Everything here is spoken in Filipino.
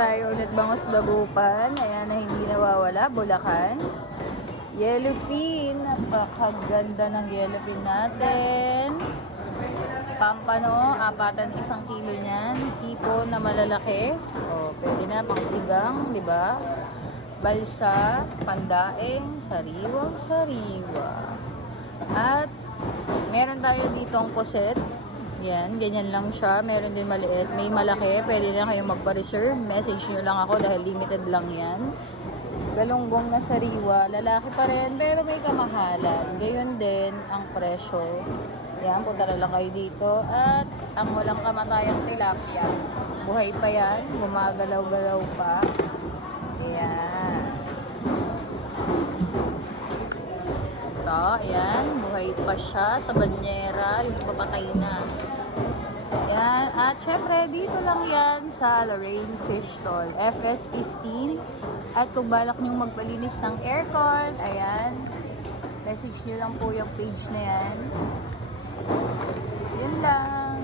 tayo ulit bangos dagupan. Ayan na hindi nawawala. Bulacan. Yellowfin. Napakaganda ng yellowfin natin. Pampano. 1 kilo niyan. Hipon na malalaki. O, pwede na pang sigang, di ba? Balsa. Pandaeng. Sariwang sariwa. At meron tayo ditong puset. Yan, ganyan lang siya. Meron din maliit. May malaki. Pwede na kayong magpa-reserve. Message nyo lang ako dahil limited lang yan. Galunggong na sariwa. Lalaki pa rin, pero may kamahalan. Gayon din ang presyo. Yan, punta na lang kayo dito. At ang walang kamatayang tilapia. Buhay pa yan. Gumagalaw-galaw pa. Ayan. Ito, ayan. Buhay pa siya sa banyera. Yung papatay na. Yan. At syempre, dito lang yan sa Lorraine Fish Stall. FS15. At kung balak nyong magpalinis ng aircon, ayan. Message nyo lang po yung page na yan. Yun lang.